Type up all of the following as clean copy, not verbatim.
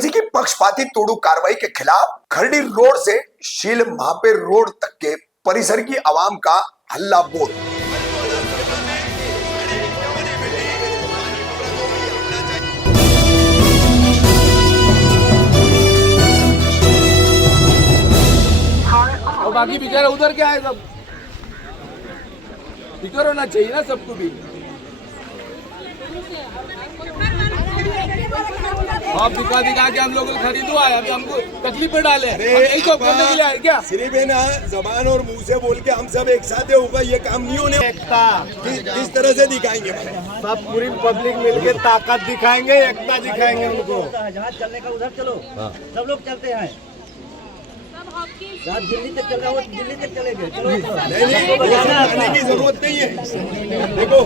TMC की पक्षपाती तोड़ू कार्रवाई के खिलाफ खरड़ी रोड से शील महापे रोड तक के परिसर की आवाम का हल्ला बोल। और बाकी बेचारा उधर क्या है, सब फिक्र होना चाहिए ना सबको भी। आप दिखा के हम लोग खरीदो आए, अभी हमको तकलीफ में डाले। यही तो करने के लिए आए क्या? सिर्फ है ना जबान और मुंह से बोल के हम सब एक साथ होगा, ये काम नहीं होने। एकता किस तरह से दिखाएंगे? सब पूरी पब्लिक मिलके ताकत दिखाएंगे, एकता दिखाएंगे उनको। जहाँ चलने का उधर चलो, सब लोग चलते हैं। दिल्ली तक चल रहा हो, दिल्ली तक चले गए। नहीं, वो सब लाने की जरूरत नहीं है। देखो,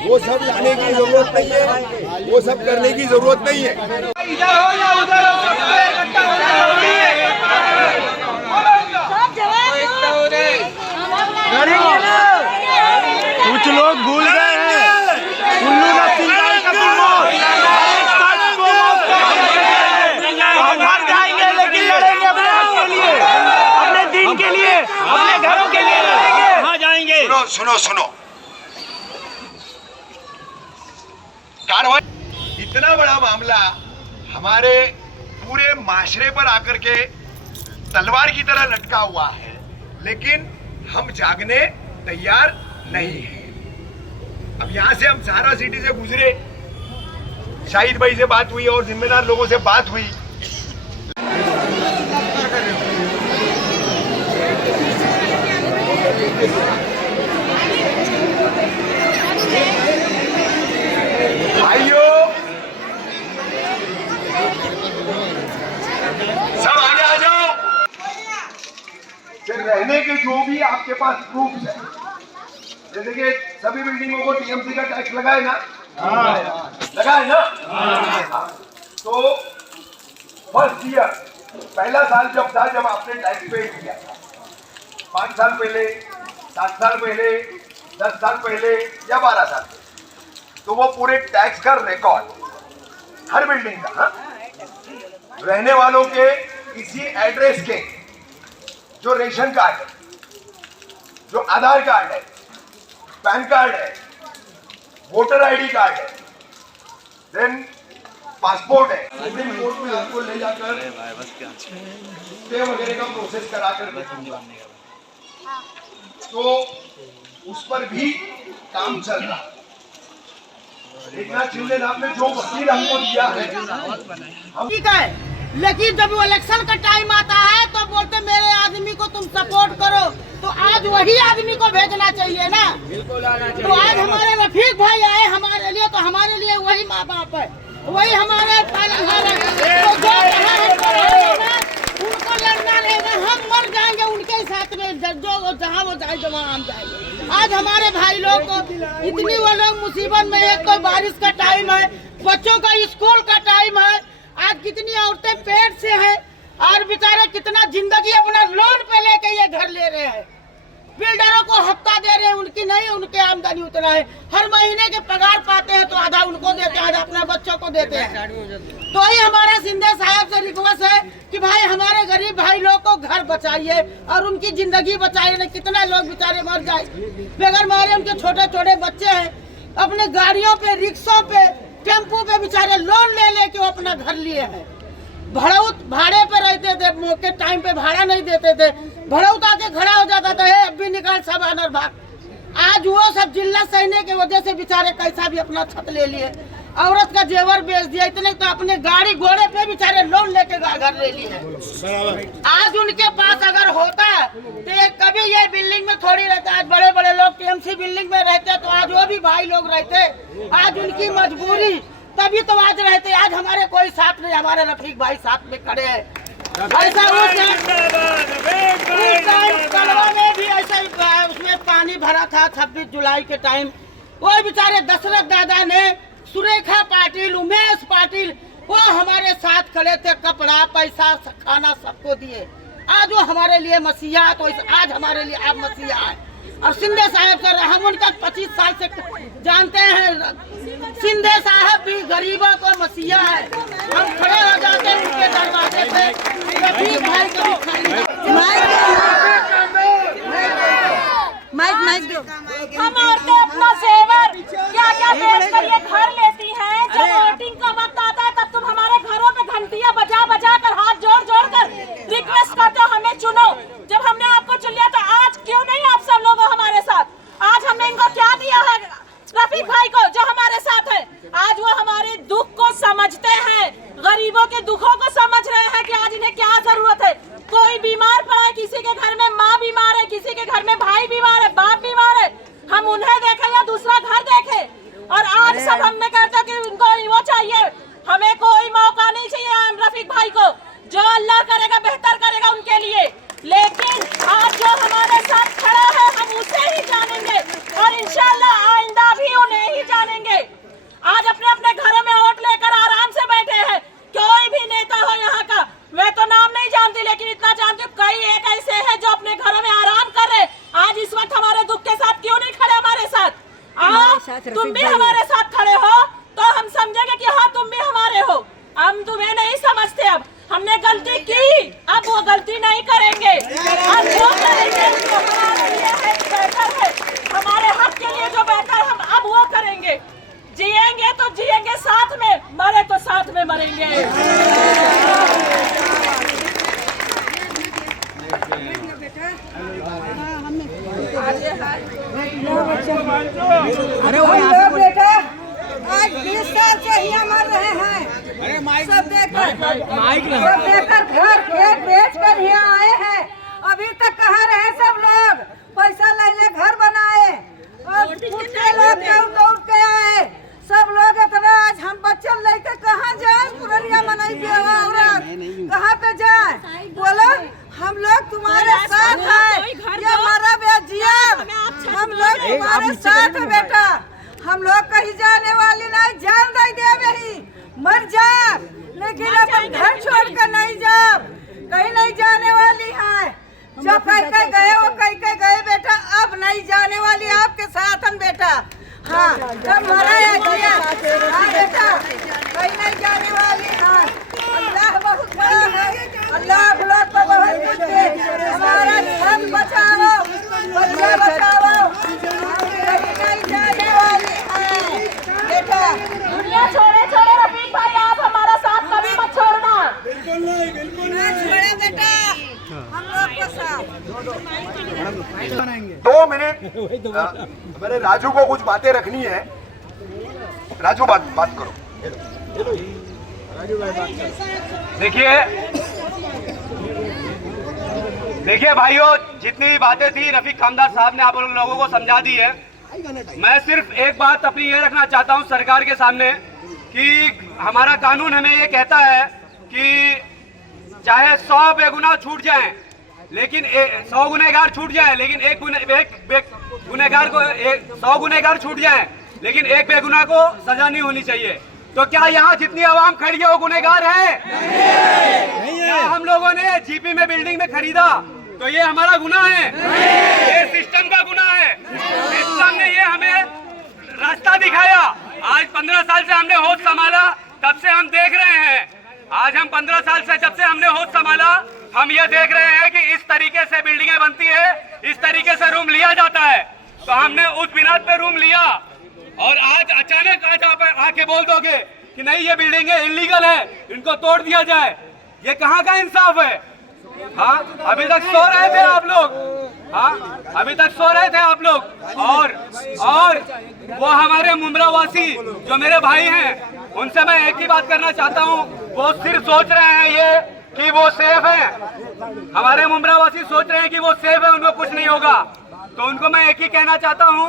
वो सब लाने की जरूरत नहीं है, वो सब करने की जरूरत नहीं है। इधर हो या उधर हो, सबको इकट्ठा कुछ लोग भूल गए हैं उल्लू नसीब का हम हार जाएंगे, लेकिन लड़ेंगे अपने हक के लिए, अपने दिन के लिए, अपने घरों के लिए लड़ेंगे। कहाँ जाएंगे? सुनो कार्रवाई, इतना बड़ा मामला हमारे पूरे माशरे पर आकर के तलवार की तरह लटका हुआ है, लेकिन हम जागने तैयार नहीं है। अब यहाँ से हम सहारा सिटी से गुजरे, शाहिद भाई से बात हुई और जिम्मेदार लोगों से बात हुई। भाइयों सब आगे आ जाओ। फिर रहने के जो भी आपके पास प्रूफ है, जैसे कि सभी बिल्डिंगों को टीएमसी का टैक्स लगाए ना, लगाए ना। तो फर्स्ट ईयर, पहला साल जब था, जब आपने टैक्स पे किया, 5 साल पहले, 7 साल पहले, 10 साल पहले या 12 साल पहले, तो वो पूरे टैक्स का रिकॉर्ड हर बिल्डिंग का, रहने वालों के इसी एड्रेस के जो रेशन कार्ड है, जो आधार कार्ड है, पैन कार्ड है, वोटर आईडी कार्ड है, देन पासपोर्ट है, सुप्रीम कोर्ट में आपको ले जाकर स्टे वगैरह का प्रोसेस करा कर, तो उस पर भी काम चल रहा है। एक नाथ शिंदे साहब ने जो वकील हमको दिया है, ठीक है, लेकिन जब वो इलेक्शन का टाइम आता है तो बोलते मेरे आदमी को तुम सपोर्ट करो, तो आज वही आदमी को भेजना चाहिए ना। तो आज हमारे रफीक भाई आए हमारे लिए, तो हमारे लिए वही माँ बाप है, वही हमारे पालनहार है। तो जो उनको लड़ना रहेगा, हम मर जाएंगे उनके साथ में, जो जहाँ वो जाए वहाँ हम जाएंगे। आज हमारे भाई लोग को इतनी वो लोग मुसीबत में, एक तो बारिश का टाइम है, बच्चों का स्कूल का टाइम है, आज कितनी औरतें पेट से हैं, और बेचारे कितना जिंदगी अपना लोन पे लेके ये घर ले रहे हैं। बिल्डरों को हफ्ता दे रहे हैं, उनकी नहीं, उनके आमदनी उतना है, हर महीने के पगार पाते हैं तो आधा उनको देते हैं, आधा अपने बच्चों को देते हैं। तो ही हमारा शिंदे साहब से रिक्वेस्ट है कि भाई हमारे गरीब भाई लोग को घर बचाइए और उनकी जिंदगी बचाइए। नहीं कितना लोग बेचारे मर जाए बेगर मारे, उनके छोटे छोटे बच्चे हैं, अपने गाड़ियों पे, रिक्शों पे, टेम्पू पे बेचारे लोन ले लेके अपना घर लिए हैं। भड़ौत भाड़े पे रहते थे, मौके टाइम पे भाड़ा नहीं देते थे, भड़ौत आके खड़ा हो जाता था, अब भी निकाल सब अनर भाग। आज वो सब जिल्लत सहने की वजह से बेचारे कैसा भी अपना छत ले लिए, औरत का जेवर बेच दिया, इतने तो अपने गाड़ी घोड़े पे बेचारे लोन लेके घर ले लिए। आज उनके पास अगर होता तो कभी ये बिल्डिंग में थोड़ी रहता, आज बड़े बड़े लोग टीएमसी बिल्डिंग में रहते, तो आज वो भी भाई लोग रहते। आज उनकी मजबूरी, तभी तो आज रहते। आज हमारे कोई साथ नहीं, हमारे रफीक भाई साथ में खड़े हैं। ऐसा कलवा में भी ऐसा उसमें पानी भरा था 26 जुलाई के टाइम, वो बेचारे दशरथ दादा ने, सुरेखा पाटिल, उमेश पाटिल, वो हमारे साथ खड़े थे, कपड़ा पैसा खाना सबको दिए। आज वो हमारे लिए मसीहा, तो आज हमारे लिए आप मसीहा है। और शिंदे साहब सर, हम उनका 25 साल से जानते हैं, शिंदे साहब भी गरीबों को मसीहा है। हम खड़े हो जाते हैं गरीबों के दुखों को समझ रहे हैं कि आज इन्हें क्या जरूरत है। कोई बीमार पड़ा है, किसी के घर में माँ बीमार है, किसी के घर में भाई बीमार है, बाप बीमार है, हम उन्हें देखें या दूसरा घर देखें। और आज सब हमने कहते कि उनको वो चाहिए, हमें कोई मौका नहीं चाहिए हम रफीक भाई को, जो अल्लाह करेगा बेहतर करेगा उनके लिए। लेकिन आज जो हमारे साथ खड़ा है हम उसे ही जानेंगे और इंशाल्लाह आइंदा भी उन्हें ही जानेंगे। आज अपने अपने घरों में वोट लेकर आराम से बैठे हैं। कोई भी नेता हो यहाँ का, मैं तो नाम नहीं जानती लेकिन इतना जानती हूँ कई एक ऐसे हैं जो अपने घरों में आराम कर रहे। आज इस वक्त हमारे दुख के साथ क्यों नहीं खड़े हमारे साथ? तुम भी हमारे साथ खड़े हो तो हम समझेंगे कि हाँ तुम भी हमारे हो। हम तुम्हें नहीं समझते, अब हमने गलती की, अब वो गलती नहीं करेंगे। अब जो करेंगे जो हमारे लिए है बेहतर है, हमारे हक के लिए जो बेहतर हम अब वो करेंगे। जिएंगे तो जिएंगे साथ में, मरे तो साथ में मरेंगे। अरे बेटा आज 20 साल से ही मर रहे हैं, सब देकर घर खेत बेच कर यहाँ आए हैं। अभी तक कहाँ रहे सब लोग, पैसा ले घर बनाए और के लोग दौड़ के आए। सब लोग इतना आज हम बच्चन लेके कहाँ जाए, पुरनिया मनाई कहाँ पे जाए? बोलो हम लोग तुम्हारे साथ हैं, ये हमारा बेजिया, हम लोग तुम्हारे साथ है बेटा। हम लोग कहीं जाने वाली नहीं, जान दे देवे ही मर जा, लेकिन अपन घर छोड़ कर नहीं जाओ, कहीं नहीं जाने वाली है। जो कहीं कहीं गए वो कहीं कहीं गए बेटा, अब नहीं जाने वाली आपके साथ हम बेटा। हाँ हमारा हाँ बेटा कहीं नहीं जाने वाली है। अल्लाह बहुत बड़ा है, अल्लाह आप लोग को बहुत कुछ दे, हमारा धन बचाओ, बच्चे बचाओ, कहीं नहीं जाने वाली है बेटा। दुनिया छोड़े छोड़े रफीक भाई, आप हमारा साथ कभी मत छोड़ना। ना छोड़े बेटा, हम लोग को साथ 2 मिनट मेरे राजू को कुछ बातें रखनी है। राजू बात करो। देखिए भाइयों, जितनी बातें थी रफीक खामदार साहब ने आप लोगों को समझा दी है। मैं सिर्फ एक बात अपनी ये रखना चाहता हूँ सरकार के सामने कि हमारा कानून हमें ये कहता है कि चाहे 100 बेगुनाह छूट जाएं, लेकिन 100 गुनहगार छूट जाएं, लेकिन एक गुनहगार को 100 गुनहगार छूट जाएं, लेकिन एक बेगुनाह को सजा नहीं होनी चाहिए। तो क्या यहाँ जितनी आवाम खड़ी है वो गुनहगार है? क्या हम लोगों ने जीपी में बिल्डिंग में खरीदा तो ये हमारा गुनाह है? ये सिस्टम का गुनाह है। सिस्टम ने ये हमें रास्ता दिखाया। आज 15 साल से हमने होश संभाला, तब से हम देख रहे हैं। आज हम 15 साल से जब से हमने होश संभाला, हम ये देख रहे हैं कि इस तरीके से बिल्डिंगें बनती है, इस तरीके से रूम लिया जाता है। तो हमने उस बिनाद पे रूम लिया और आज अचानक आज आप आके बोल दोगे कि नहीं ये बिल्डिंग इलीगल है, इनको तोड़ दिया जाए। ये कहाँ का इंसाफ है? हाँ अभी तक सो रहे थे आप लोग, हाँ अभी तक सो रहे थे आप लोग। और वो हमारे मुमरा वासी जो मेरे भाई हैं, उनसे मैं एक ही बात करना चाहता हूँ, वो सिर्फ सोच रहे हैं ये कि वो सेफ है। हमारे मुमरा वासी सोच रहे हैं कि वो सेफ है, उनको कुछ नहीं होगा। तो उनको मैं एक ही कहना चाहता हूँ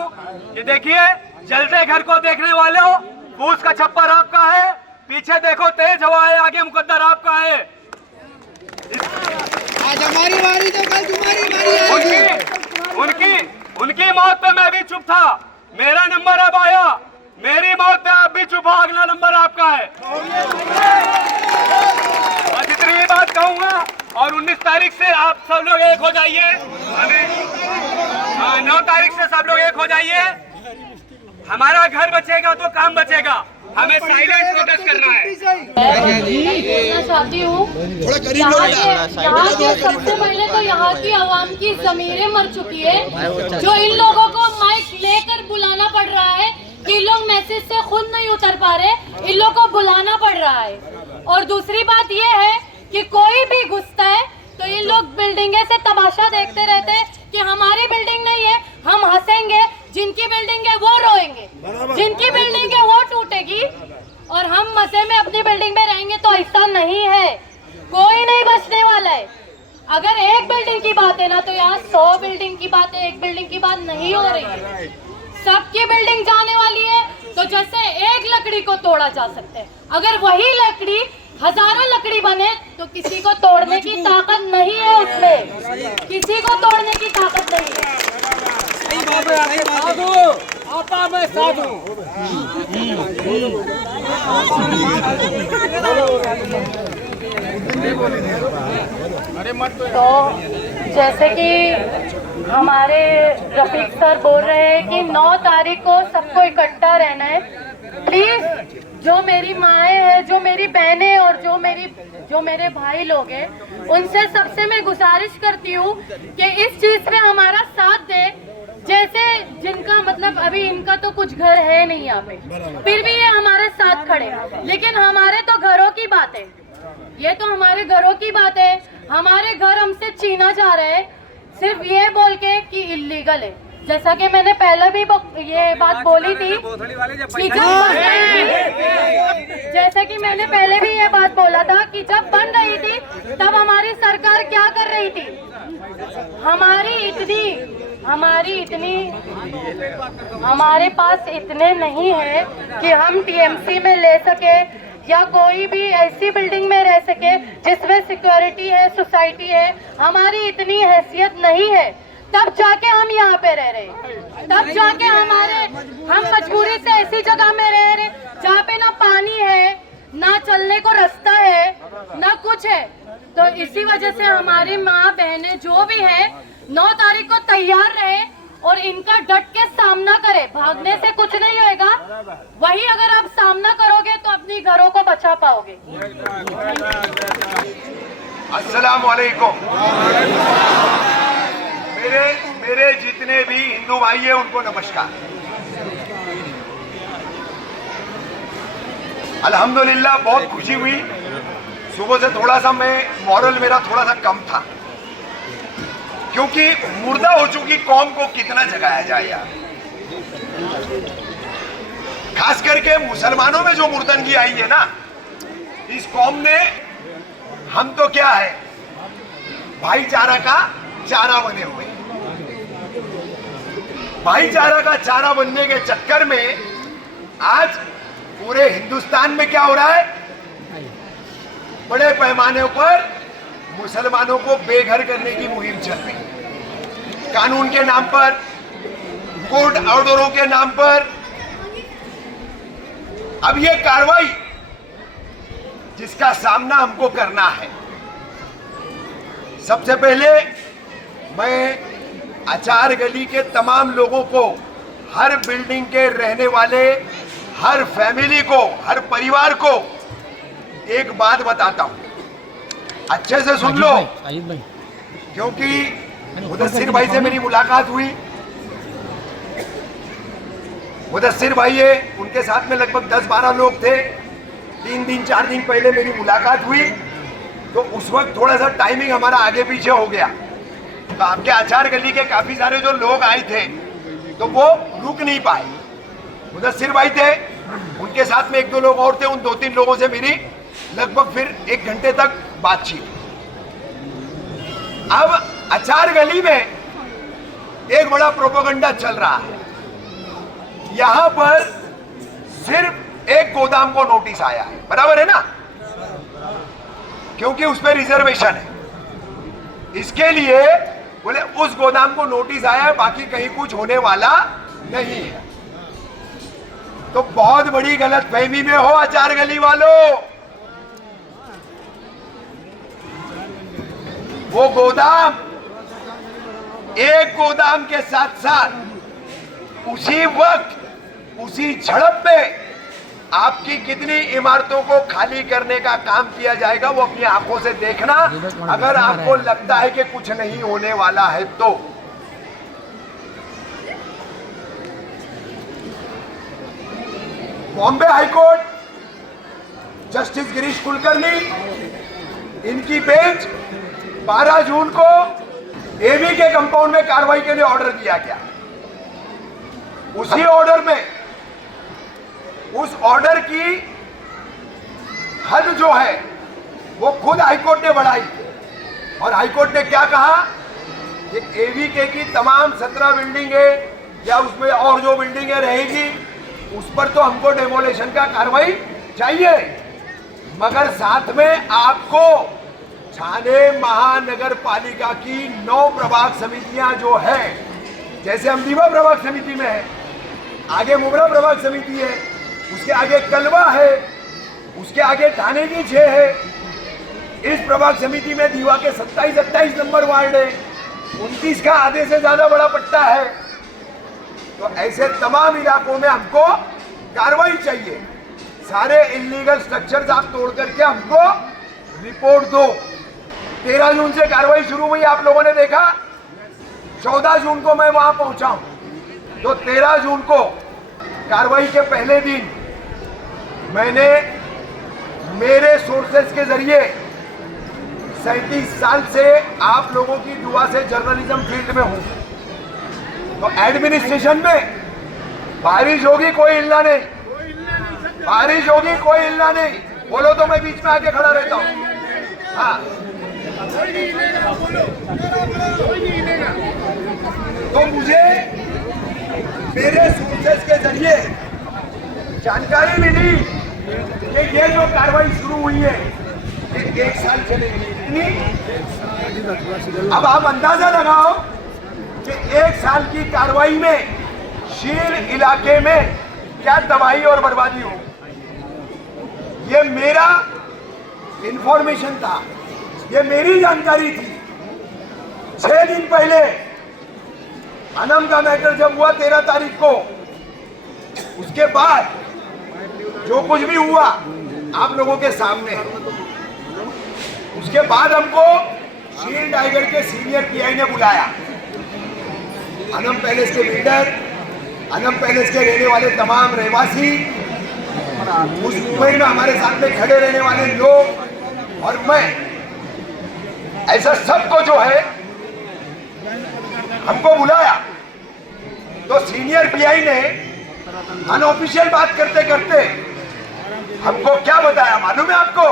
कि देखिए, जलते घर को देखने वाले हो, फूस का छप्पर आपका है, पीछे देखो तेज हवा है, आगे मुकद्दर आपका है। आज हमारी बारी तो कल तुम्हारी बारी। उनकी मौत पे मैं भी चुप था, मेरा नंबर अब आया, मेरी मौत पे आप भी चुप हो, अगला नंबर आपका है। बस इतनी ही बात कहूंगा। और 19 तारीख से आप सब लोग एक हो जाइए, 9 तारीख से सब लोग एक हो जाइए। हमारा घर बचेगा तो काम बचेगा, हमें साइलेंट प्रोटेस्ट करना है। बोलना चाहती हूँ, यहाँ के सबसे पहले तो यहाँ की आवाम की ज़मीरें मर चुकी है, जो इन लोगों को माइक लेकर बुलाना पड़ रहा है कि लोग मैसेज से खुद नहीं उतर पा रहे, इन लोगों को बुलाना पड़ रहा है। और दूसरी बात ये है कि कोई भी घुसता है तो ये लोग बिल्डिंगे से तमाशा देखते रहते हैं कि हमारी बिल्डिंग नहीं है, हम हंसेंगे, जिनकी बिल्डिंग है वो रोएंगे, जिनकी बिल्डिंग है वो टूटेगी। और हम मजे में अपनी बिल्डिंग में रहेंगे तो ऐसा नहीं है, कोई नहीं बचने वाला है। अगर एक बिल्डिंग की बात है ना तो यहाँ 100 बिल्डिंग की बात है, एक बिल्डिंग की बात नहीं हो रही है। सबकी बिल्डिंग जाने वाली है, तो जैसे एक लकड़ी को तोड़ा जा सकता है, अगर वही लकड़ी हजारों लकड़ी बने तो किसी को तोड़ने की ताकत नहीं है, उसमें किसी को तोड़ने की ताकत नहीं है। तो जैसे कि हमारे रफीक सर बोल रहे हैं कि 9 तारीख को सबको इकट्ठा रहना है। प्लीज जो मेरी माएँ हैं, जो मेरी बहनें और जो मेरे भाई लोग हैं, उनसे सबसे मैं गुजारिश करती हूँ कि इस चीज में हमारा साथ दे। जैसे जिनका मतलब अभी इनका तो कुछ घर है नहीं यहाँ पे, फिर भी ये हमारे साथ खड़े, लेकिन हमारे तो घरों की बात है, ये तो हमारे घरों की बात है। हमारे घर हमसे छीना जा रहे हैं सिर्फ ये बोल के कि इलीगल है। जैसा कि मैंने पहले भी ये बात बोली थी कि जैसा कि मैंने पहले भी ये बात बोला था कि जब बन रही थी तब हमारी सरकार क्या कर रही थी, हमारे पास इतने नहीं है कि हम टीएमसी में ले सके या कोई भी ऐसी बिल्डिंग में रह सके जिसमें सिक्योरिटी है, सोसाइटी है। हमारी इतनी हैसियत नहीं है, तब जाके हम यहाँ पे रह रहे हैं, तब जाके हम मजबूरी से ऐसी जगह में रह रहे जहाँ पे ना पानी है, ना चलने को रास्ता है, ना कुछ है। तो इसी वजह से हमारी माँ बहनें जो भी है 9 तारीख को तैयार रहे और इनका डट के सामना करे। भागने से कुछ नहीं होएगा, वही अगर आप सामना करोगे तो अपनी घरों को बचा पाओगे। अस्सलाम वालेकुम। मेरे जितने भी हिंदू भाई हैं उनको नमस्कार। अल्हम्दुलिल्लाह बहुत खुशी हुई। सुबह से थोड़ा सा मॉरल मेरा थोड़ा सा कम था, क्योंकि मुर्दा हो चुकी कौम को कितना जगाया जाए यार। खास करके मुसलमानों में जो मुर्दनगी आई है ना, इस कौम ने, हम तो क्या है भाईचारा का चारा बने हुए। भाईचारा का चारा बनने के चक्कर में आज पूरे हिंदुस्तान में क्या हो रहा है, बड़े पैमाने पर मुसलमानों को बेघर करने की मुहिम चल रही है। कानून के नाम पर, कोर्ट ऑर्डरों के नाम पर। अब ये कार्रवाई जिसका सामना हमको करना है, सबसे पहले मैं आचार गली के तमाम लोगों को, हर बिल्डिंग के रहने वाले, हर फैमिली को, हर परिवार को एक बात बताता हूं, अच्छे से सुन लो, क्योंकि मुदस्सिर भाई से मेरी मुलाकात हुई। मुदस्सिर भाई है, उनके साथ में लगभग 10-12 लोग थे। 3 दिन 4 दिन पहले मेरी मुलाकात हुई, तो उस वक्त थोड़ा सा टाइमिंग हमारा आगे पीछे हो गया। तो आपके आचार गली के काफी सारे जो लोग आए थे तो वो रुक नहीं पाए। मुदस्सिर भाई थे, उनके साथ में 1-2 लोग और थे। उन 2-3 लोगों से मेरी लगभग फिर 1 घंटे तक बातचीत। अब आचार गली में एक बड़ा प्रोपेगेंडा चल रहा है। यहां पर सिर्फ एक गोदाम को नोटिस आया है, बराबर है ना, क्योंकि उस पर रिजर्वेशन है। इसके लिए बोले उस गोदाम को नोटिस आया है, बाकी कहीं कुछ होने वाला नहीं है। तो बहुत बड़ी गलतफहमी में हो आचार गली वालों। वो गोदाम, एक गोदाम के साथ साथ उसी वक्त, उसी झड़प में आपकी कितनी इमारतों को खाली करने का काम किया जाएगा, वो अपनी आंखों से देखना। अगर आपको लगता है कि कुछ नहीं होने वाला है तो बॉम्बे हाईकोर्ट, जस्टिस गिरीश कुलकर्णी, इनकी बेंच 12 जून को एवी के कंपाउंड में कार्रवाई के लिए ऑर्डर दिया गया। उसी ऑर्डर में, उस ऑर्डर की हद जो है वो खुद हाईकोर्ट ने बढ़ाई और हाईकोर्ट ने क्या कहा कि एवीके की तमाम 17 बिल्डिंगें या उसमें और जो बिल्डिंगें रहेगी उस पर तो हमको डेमोलेशन का कार्रवाई चाहिए, मगर साथ में आपको ठाणे महानगर पालिका की 9 प्रभाग समितियां जो है, जैसे अमदीवा प्रभाग समिति में है, आगे मुबरा प्रभाग समिति है, उसके आगे कलवा है, उसके आगे ठाणे की 6 है, इस प्रभाग समिति में दीवा के 27-28 नंबर वार्ड है, 29 का आधे से ज्यादा बड़ा पट्टा है। तो ऐसे तमाम इलाकों में हमको कार्रवाई चाहिए। सारे इलीगल स्ट्रक्चर्स आप तोड़ करके हमको रिपोर्ट दो। 13 जून से कार्रवाई शुरू हुई, आप लोगों ने देखा। 14 जून को मैं वहां पहुंचा हूं, तो 13 जून को कार्रवाई के पहले दिन मैंने मेरे सोर्सेस के जरिए 37 साल से आप लोगों की दुआ से जर्नलिज्म फील्ड में हूं, तो एडमिनिस्ट्रेशन में बारिश होगी कोई हिलना नहीं, बारिश होगी कोई हिलना नहीं, बोलो तो मैं बीच में आके खड़ा रहता हूं। हाँ, तो मुझे मेरे सोर्सेस के जरिए जानकारी मिली कि ये जो कार्रवाई शुरू हुई है ये 1 साल चलेगी। अब आप अंदाजा लगाओ कि 1 साल की कार्रवाई में शील इलाके में क्या तबाही और बर्बादी हो। ये मेरा इंफॉर्मेशन था, ये मेरी जानकारी थी। 6 दिन पहले अनम का मैटर जब हुआ 13 तारीख को, उसके बाद जो कुछ भी हुआ आप लोगों के सामने है। उसके बाद हमको शील टाइगर के सीनियर पीआई ने बुलाया, अनम पैलेस के बिल्डर, अनम पैलेस के रहने वाले तमाम रहवासी, उस मुंबई में हमारे साथ में खड़े रहने वाले लोग और मैं, ऐसा सबको जो है हमको बुलाया। तो सीनियर पीआई ने अनऑफिशियल बात करते करते हमको क्या बताया मालूम है आपको?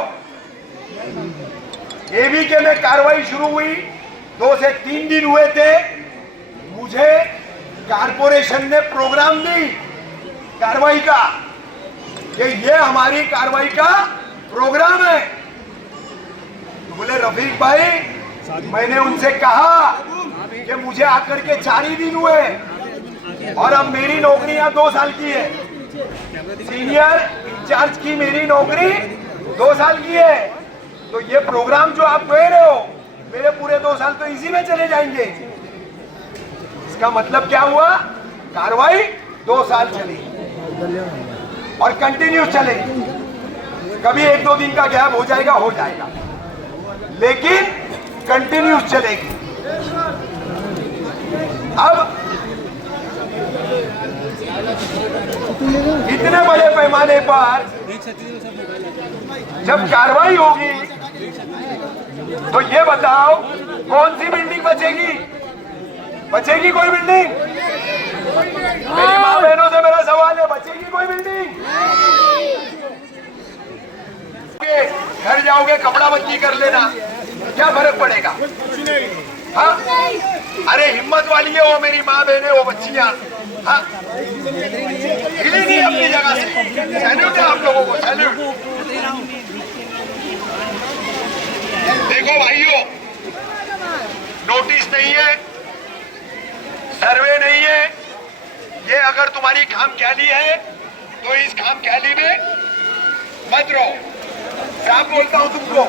एवीके में कार्रवाई शुरू हुई, 2 से 3 दिन हुए थे, मुझे कारपोरेशन ने प्रोग्राम दी कार्रवाई का कि ये हमारी कार्रवाई का प्रोग्राम है। तो बोले रफीक भाई, मैंने उनसे कहा कि मुझे आकर के 4 ही दिन हुए और अब मेरी नौकरी यहाँ 2 साल की है, सीनियर इंचार्ज की मेरी नौकरी 2 साल की है, तो ये प्रोग्राम जो आप कह रहे हो मेरे पूरे 2 साल तो इसी में चले जाएंगे। इसका मतलब क्या हुआ? कार्रवाई 2 साल चली और कंटिन्यूस चलेगी। कभी 1-2 दिन का गैप हो जाएगा, लेकिन कंटिन्यूस चलेगी। अब इतने बड़े पैमाने पर जब कार्रवाई होगी तो ये बताओ कौन सी बिल्डिंग बचेगी? बचेगी कोई बिल्डिंग? मेरी माँ बहनों से मेरा सवाल है, बचेगी कोई बिल्डिंग? घर जाओगे कपड़ा बदली कर लेना, क्या फर्क पड़ेगा? हाँ, अरे हिम्मत वाली है वो मेरी माँ बहने, वो बच्चियां, हाँ, हिली नहीं अपनी जगह से। सैल्यूट है आप लोगों को, सैल्यूट। देखो भाइयों, नोटिस नहीं है, सर्वे नहीं है, ये अगर तुम्हारी खामख्याली है तो इस खामख्याली में मत रहो। साफ बोलता हूं तुमको,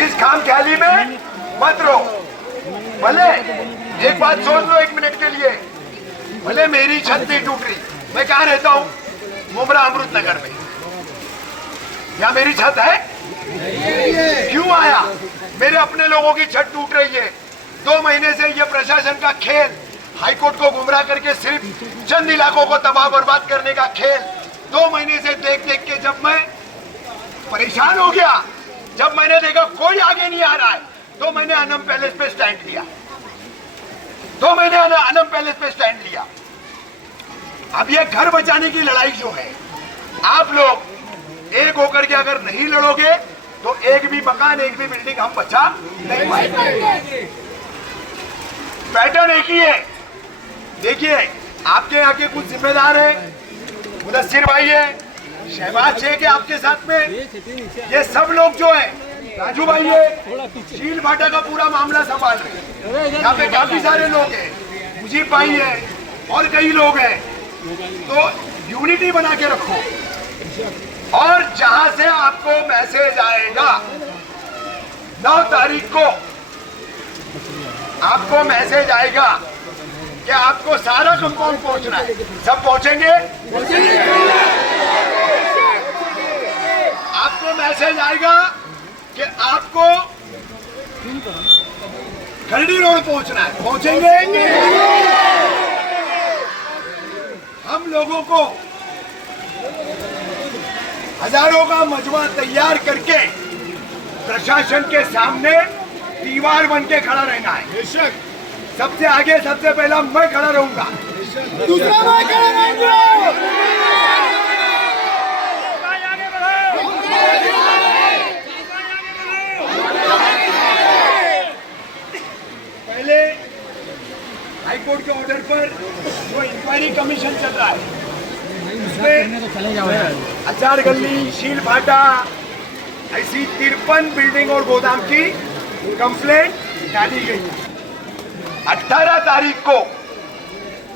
इस खामख्याली में मत रहो। भले एक बात सोच लो 1 मिनट के लिए, भले मेरी छत नहीं टूट रही, मैं कहाँ रहता हूँ? मुमरा अमृत नगर में। यहाँ मेरी छत है? क्यों आया? मेरे अपने लोगों की छत टूट रही है। 2 महीने से ये प्रशासन का खेल, हाईकोर्ट को गुमराह करके सिर्फ चंद इलाकों को तबाह बर्बाद करने का खेल 2 महीने से देख देख के जब मैं परेशान हो गया, जब मैंने देखा कोई आगे नहीं आ रहा है, तो मैंने अनम पैलेस पे स्टैंड लिया। अब ये घर बचाने की लड़ाई जो है, आप लोग एक होकर के अगर नहीं लड़ोगे तो एक भी मकान, एक भी बिल्डिंग हम बचा नहीं पाएंगे। पैटर्न एक ही है। देखिए, आपके यहाँ के कुछ जिम्मेदार हैं, मुदस्सिर भाई है, शहबाज शेख है आपके साथ में, ये सब लोग जो है, राजू भाई है, शील भाटा का पूरा मामला संभाल रहे हैं। यहाँ पे काफी सारे लोग हैं, मुजीब भाई है और कई लोग हैं। तो यूनिटी बना के रखो, और जहां से आपको मैसेज आएगा 9 तारीख को आपको मैसेज आएगा कि आपको सारा कंपाउंड पहुंचना है, सब पहुंचेंगे। आपको मैसेज आएगा कि आपको खरड़ी रोड पहुंचना है, पहुंचेंगे। हम लोगों को हजारों का मजमा तैयार करके प्रशासन के सामने दीवार बन के खड़ा रहना है। सबसे आगे सबसे पहला मैं खड़ा रहूंगा, दूसरा मैं खड़ा रहूंगा। पहले हाईकोर्ट के ऑर्डर पर जो इंक्वायरी कमीशन चल रहा है उसमें अचार गली, शील भाटा, ऐसी 53 बिल्डिंग और गोदाम की कंप्लेंट डाली गई। 18 तारीख को,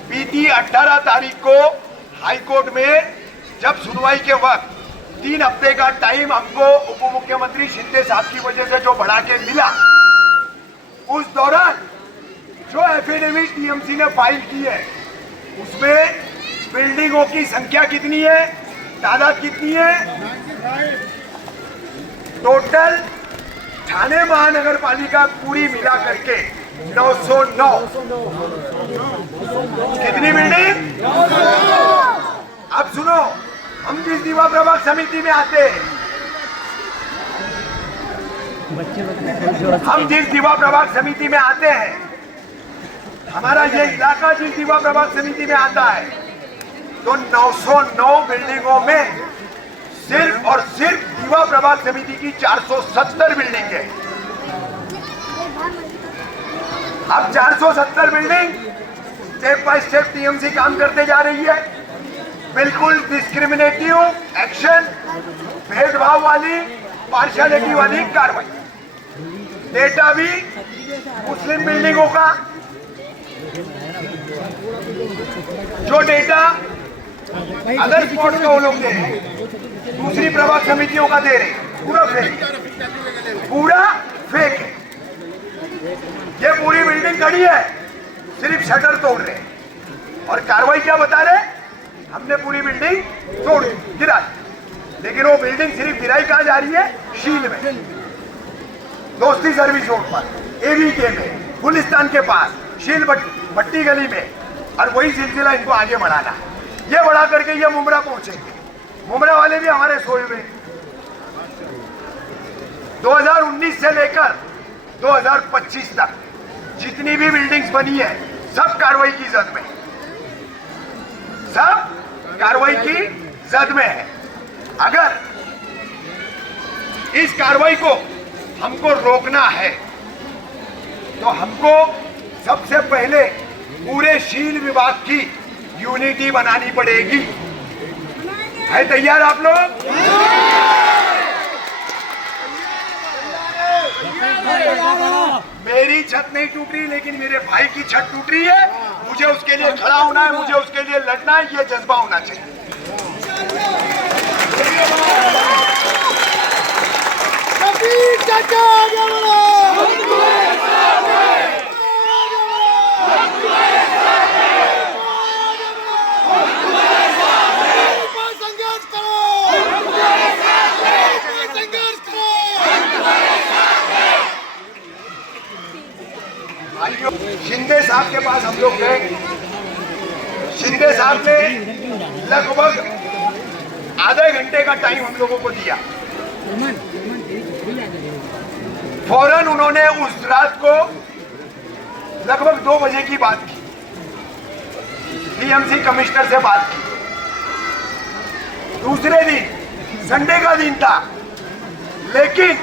बीती 18 तारीख को हाई कोर्ट में जब सुनवाई के वक्त 3 हफ्ते का टाइम हमको उप मुख्यमंत्री शिंदे साहब की वजह से जो बढ़ा के मिला, उस दौरान जो एफिडेविट टीएमसी ने फाइल की है उसमें बिल्डिंगों की संख्या कितनी है, तादाद कितनी है, टोटल ठाणे महानगर पालिका पूरी मिला करके 909। कितनी बिल्डिंग? अब सुनो, हम जिस दीवा प्रभाग समिति में आते हैं, हम जिस दीवा प्रभाग समिति में आते हैं, हमारा ये इलाका जिस दीवा प्रभाग समिति में आता है, तो 909 बिल्डिंगों में सिर्फ और सिर्फ दीवा प्रभाग समिति की 470 बिल्डिंग है। अब 470 building step by step TMC काम करते जा रही है। बिल्कुल डिस्क्रिमिनेटिव एक्शन, भेदभाव वाली, पार्शियलिटी वाली कार्रवाई। डेटा भी मुस्लिम बिल्डिंगों का, जो डेटा अदर स्पॉट्स का वो लोग दे रहे, दूसरी प्रभाग समितियों का दे रहे, पूरा फेक, पूरा फेक है। ये पूरी बिल्डिंग खड़ी है, सिर्फ शटर तोड़ रहे और कार्रवाई क्या बता रहे, हमने पूरी बिल्डिंग तोड़ गिरा, लेकिन वो बिल्डिंग सिर्फ गिराई कहाँ जा रही है, शील में, दोस्ती सर्विस रोड पर, एवीके में, गुलिस्तान के पास, शील भट्टी गली में, और वही सिलसिला इनको आगे बढ़ाना। ये बढ़ा करके ये मुमरा पहुंचेंगे। मुमरा वाले भी हमारे सोए हुए। 2019 से लेकर 2025 तक जितनी भी बिल्डिंग्स बनी है, सब कार्रवाई की जद में, सब कार्रवाई की जद में है। अगर इस कार्रवाई को हमको रोकना है तो हमको सबसे पहले पूरे शील विभाग की यूनिटी बनानी पड़ेगी। है तैयार आप लोग? मेरी छत नहीं टूट रही, लेकिन मेरे भाई की छत टूट रही है। मुझे उसके लिए खड़ा होना है, मुझे उसके लिए लड़ना है, ये जज्बा होना चाहिए। शिंदे साहब के पास हम लोग गए। शिंदे साहब ने लगभग आधे घंटे का टाइम हम लोगों को दिया। फौरन उन्होंने उस रात को लगभग 2 बजे की बात की, टीएमसी कमिश्नर से बात की। दूसरे दिन संडे का दिन था, लेकिन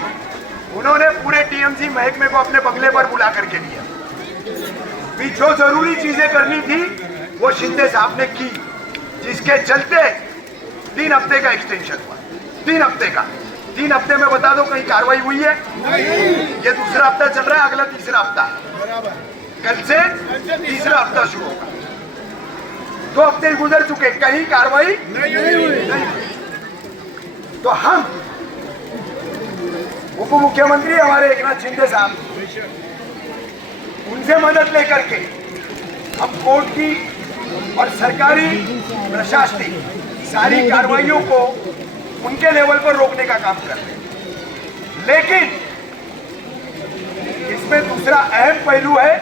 उन्होंने पूरे टीएमसी महकमे को अपने बंगले पर बुला करके लिया। भी जो जरूरी चीजें करनी थी वो शिंदे साहब ने की, जिसके चलते 3 हफ्ते का एक्सटेंशन हुआ। 3 हफ्ते का, 3 हफ्ते में बता दो कहीं कार्रवाई हुई है? ये दूसरा हफ्ता चल रहा है, अगला तीसरा हफ्ता, कल से तीसरा हफ्ता शुरू होगा। 2 हफ्ते गुजर चुके, कहीं कार्रवाई नहीं हुई। तो हम उप मुख्यमंत्री हमारे एकनाथ शिंदे साहब, उनसे मदद लेकर के हम कोर्ट की और सरकारी प्रशासनिक सारी कार्रवाइयों को उनके लेवल पर रोकने का काम कर रहे हैं। लेकिन इसमें दूसरा अहम पहलू है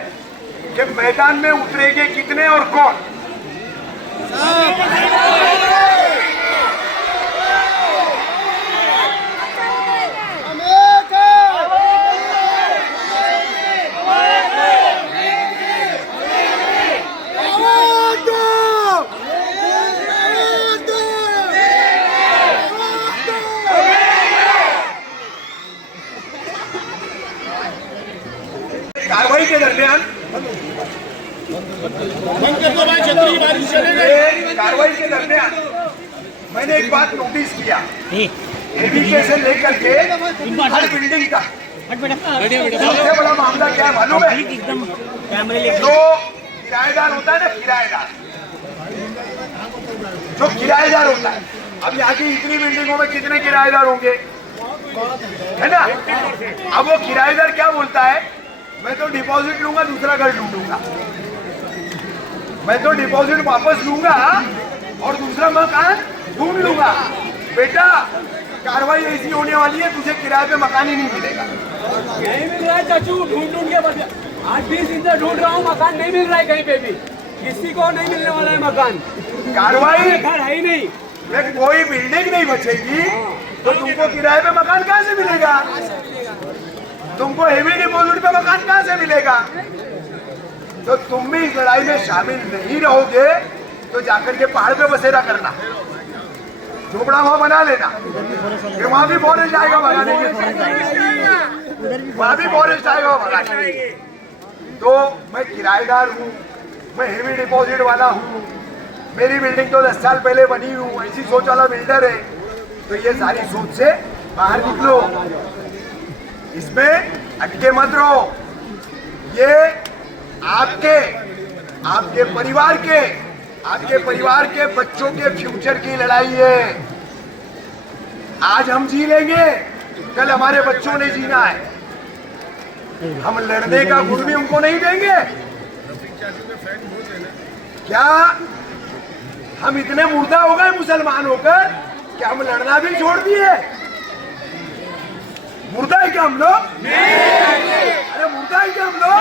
कि मैदान में उतरेंगे कितने और कौन। कार्रवाई के दरमियान कार्रवाई के दरमियान मैंने एक बात नोटिस किया, एबीके से लेकर के हर बिल्डिंग का सबसे बड़ा मामला क्या है मालूम है? जो किराएदार होता है ना, जो किराएदार होता है, अब यहाँ की इतनी बिल्डिंगों में कितने किराएदार होंगे, है ना? अब वो किराएदार क्या बोलता है, मैं तो डिपॉजिट लूंगा, दूसरा घर ढूंढूंगा, मैं तो डिपॉजिट वापस लूंगा और दूसरा मकान ढूंढ लूंगा। बेटा, कार्रवाई ऐसी होने वाली है, तुझे किराए पे मकान ही नहीं मिलेगा। नहीं मिल रहा है चाचू, ढूंढ के बस आज 20 दिन से ढूंढ रहा हूँ, मकान नहीं मिल रहा है कहीं पे भी, किसी को नहीं मिलने वाला है मकान। कार्रवाई घर है ही नहीं, कोई बिल्डिंग नहीं बचेगी तो तुमको किराए पे मकान कहाँ से मिलेगा? तुमको हेवी डिपॉजिट पे मकान कहाँ से मिलेगा? तो तुम भी इस लड़ाई में शामिल नहीं रहोगे तो जाकर के पहाड़ पे बसेरा करना, झोपड़ा वहां बना लेना, फिर वहां भी फॉरेस्ट आएगा भगाने के, वहां भी फॉरेस्ट आएगा भगाने के। तो मैं किराएदार हूँ, मैं हेवी डिपॉजिट वाला हूँ, मेरी बिल्डिंग तो 10 साल पहले बनी हूँ, ऐसी सोच वाला बिल्डर है, तो ये सारी सोच से बाहर निकलो, इसमें अटके मत रहो। ये आपके परिवार के बच्चों के फ्यूचर की लड़ाई है। आज हम जी लेंगे, कल हमारे बच्चों ने जीना है। हम लड़ने का गुण भी उनको नहीं देंगे। क्या हम इतने मुर्दा हो गए मुसलमान होकर कि हम लड़ना भी छोड़ दिए? मुर्दा है क्या हम लोग? अरे मुर्दा है क्या हम लोग?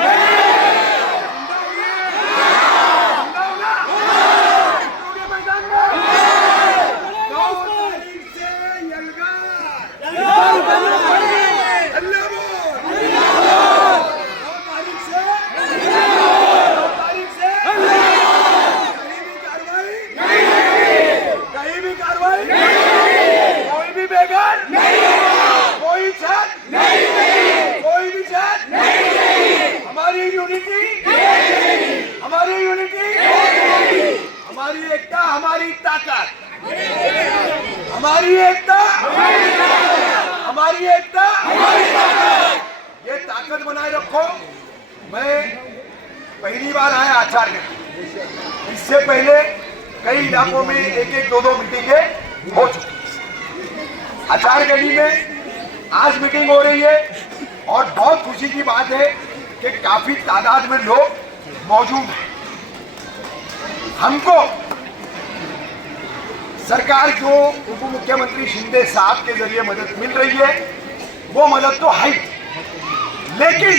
हमारी एकता ये ताकत बनाए रखो। मैं पहली बार आया आचार्य, इससे पहले कई इलाकों में 1-1, 2-2 मीटिंगें हो चुकी। आचार्य गली में आज मीटिंग हो रही है और बहुत खुशी की बात है कि काफी तादाद में लोग मौजूद हैं। हमको सरकार जो उप मुख्यमंत्री शिंदे साहब के जरिए मदद मिल रही है वो मदद तो है, लेकिन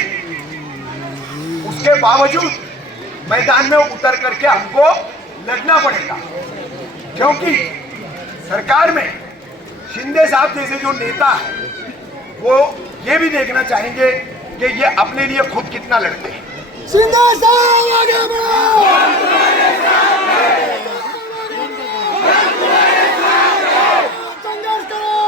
उसके बावजूद मैदान में उतर करके हमको लड़ना पड़ेगा, क्योंकि सरकार में शिंदे साहब जैसे जो नेता है वो ये भी देखना चाहेंगे कि ये अपने लिए खुद कितना लड़ते हैं। शिंदे साहब आगे बढ़ो। संघर्ष करो।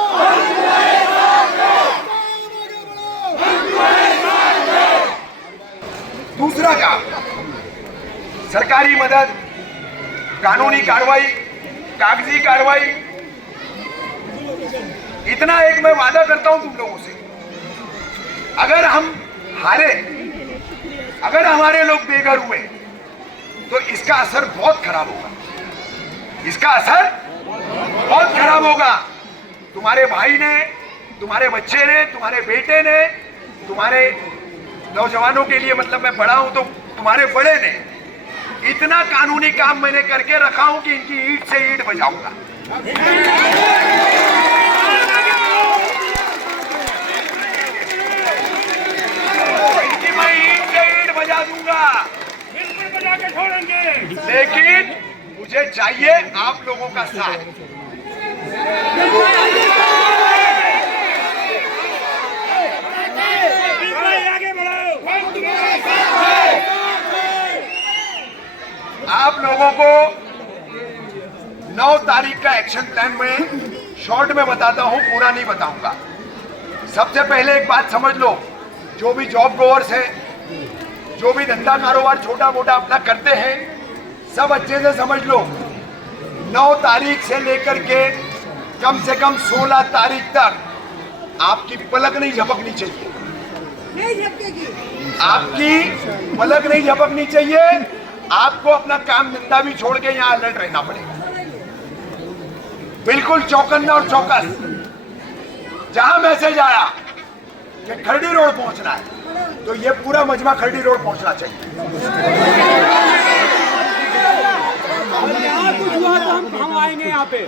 सरकारी मदद, कानूनी कार्रवाई, कागजी कार्रवाई, इतना एक मैं वादा करता हूं तुम लोगों से, अगर हम हारे, अगर हमारे लोग बेघर हुए तो इसका असर बहुत खराब होगा, इसका असर बहुत खराब होगा। तुम्हारे भाई ने, तुम्हारे बच्चे ने, तुम्हारे बेटे ने, तुम्हारे नौजवानों के लिए, मतलब मैं बड़ा हूं तो तुम्हारे बड़े ने, इतना कानूनी काम मैंने करके रखा हूं कि इनकी ईंट से ईंट बजाऊंगा। इनकी मैं ईंट से ईंट बजा दूंगा, बिल्कुल बजा के छोड़ेंगे। लेकिन मुझे चाहिए आप लोगों का साथ। आप लोगों को 9 तारीख का एक्शन प्लान में शॉर्ट में बताता हूं, पूरा नहीं बताऊंगा। सबसे पहले एक बात समझ लो, जो भी जॉब गोवर्स हैं, जो भी धंधा कारोबार छोटा मोटा अपना करते हैं, सब अच्छे से समझ लो, 9 तारीख से लेकर के कम से कम 16 तारीख तक आपकी पलक नहीं झपकनी चाहिए, नहीं झपकेगी, आपकी पलक नहीं झपकनी चाहिए। आपको अपना काम धंधा भी छोड़ के यहाँ अलर्ट रहना पड़ेगा, बिल्कुल चौकन्ना और चौकस। जहां मैसेज आया कि खरडी रोड पहुंचना है, तो ये पूरा मजमा खरडी रोड पहुंचना चाहिए। यहाँ कुछ हुआ तो हम आएंगे यहाँ पे।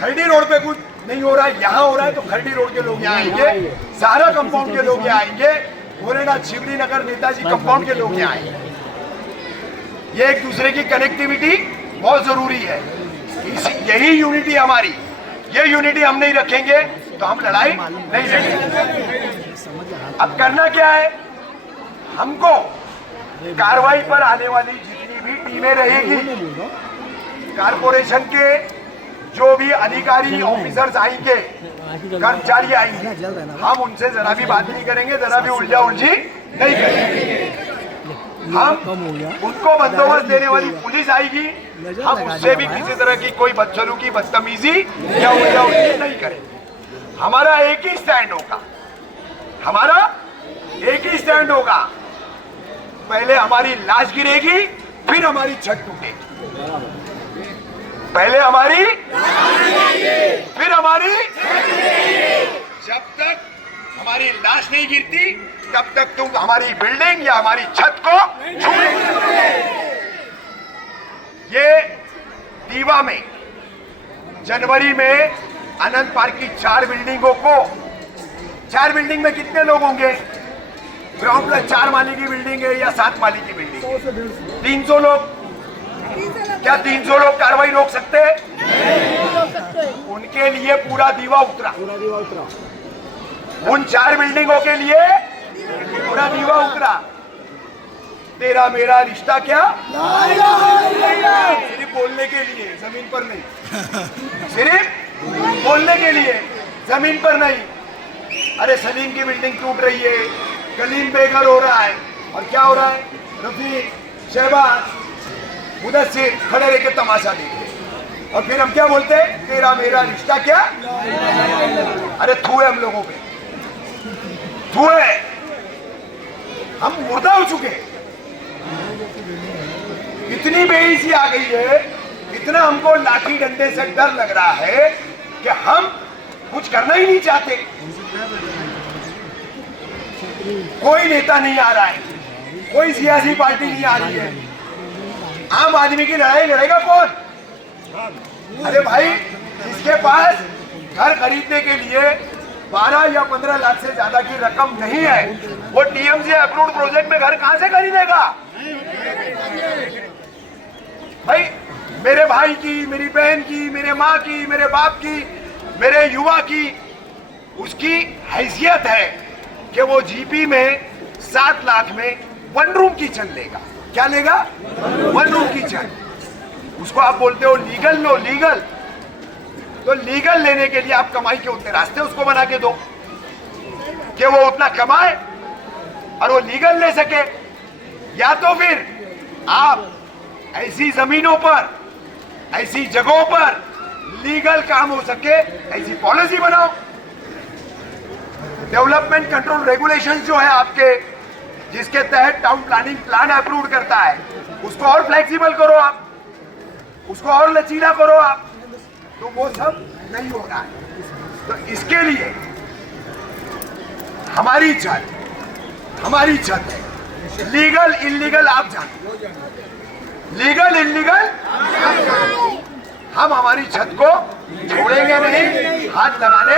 खरडी रोड पे कुछ नहीं हो रहा है, यहाँ हो रहा है तो खरडी रोड के लोग यहाँ आएंगे, सारा कंपाउंड के लोग यहाँ आएंगे, गोरेनाथ शिवरी नगर नेताजी कंपाउंड के लोग यहाँ आएंगे। ये एक दूसरे की कनेक्टिविटी बहुत जरूरी है, यही यूनिटी हमारी। ये यूनिटी हम नहीं रखेंगे तो हम लड़ाई नहीं लड़ेंगे। अब करना क्या है, हमको कार्रवाई पर आने वाली जितनी भी टीमें रहेगी, कारपोरेशन के जो भी अधिकारी ऑफिसर्स आएंगे, कर्मचारी आएंगे, हम उनसे जरा भी बात नहीं करेंगे, जरा भी उलझा उलझी नहीं करेंगे। हम उनको बंदोबस्त देने वाली पुलिस आएगी, हम उससे भी किसी तरह की कोई बदसलूकी, बदतमीजी या उलझा उलझी नहीं करेंगे। हमारा एक ही स्टैंड होगा, हमारा एक ही स्टैंड होगा। पहले हमारी लाश गिरेगी, फिर हमारी छत टूटेगी। पहले हमारी, फिर हमारी। जब तक हमारी लाश नहीं गिरती तब तक तुम हमारी बिल्डिंग या हमारी छत को छूने नहीं सकते। ये दीवा में जनवरी में आनंद पार्क की 4 बिल्डिंगों को, 4 बिल्डिंग में कितने लोग होंगे? ग्राउंड प्लस 4 माली की बिल्डिंग है या 7 माली की बिल्डिंग है, 300 लोग। क्या 300 लोग कार्रवाई रोक सकते हैं? उनके लिए पूरा दीवा उतरा, उन 4 बिल्डिंगों के लिए पूरा दीवा उतरा। तेरा मेरा रिश्ता क्या, सिर्फ बोलने के लिए, जमीन पर नहीं, सिर्फ बोलने के लिए, जमीन पर नहीं। अरे सलीम की बिल्डिंग टूट रही है, कलीम बेघर हो रहा है, और क्या हो रहा है? रफीक, शहबाज, मुदस्सिर खड़े रह के तमाशा देख रहे, और फिर हम क्या बोलते हैं? तेरा मेरा रिश्ता क्या? अरे थू है हम लोगों पे, थू है, हम मुर्दा हो चुके हैं। इतनी बेइज्जती आ गई है, इतना हमको लाठी डंडे से डर लग रहा है कि हम कुछ करना ही नहीं चाहते। कोई नेता नहीं आ रहा है, कोई सियासी पार्टी नहीं आ रही है। आम आदमी की लड़ाई लड़ेगा कौन? अरे भाई, जिसके पास घर खरीदने के लिए 12 या 15 लाख से ज्यादा की रकम नहीं है, वो टीएमसी अप्रूव्ड प्रोजेक्ट में घर कहां से खरीदेगा? भाई, मेरे भाई की, मेरी बहन की, मेरे माँ की, मेरे बाप की, मेरे युवा की, उसकी हैसियत है कि वो जीपी में 7 लाख में 1 रूम किचन लेगा। क्या लेगा? 1 रूम किचन। उसको आप बोलते हो लीगल लो, लीगल। तो लीगल लेने के लिए आप कमाई के उतने रास्ते उसको बना के दो कि वो उतना कमाए और वो लीगल ले सके। या तो फिर आप ऐसी जमीनों पर, ऐसी जगहों पर लीगल काम हो सके ऐसी पॉलिसी बनाओ। डेवलपमेंट कंट्रोल रेगुलेशंस जो है आपके, जिसके तहत टाउन प्लानिंग प्लान अप्रूव करता है, उसको और फ्लेक्सिबल करो आप, उसको और लचीला करो आप। तो वो सब नहीं हो रहा है। तो इसके लिए हमारी छत है। लीगल इलीगल आप जानते, लीगल इलीगल हम हमारी छत को छोड़ेंगे नहीं, हाथ लगाने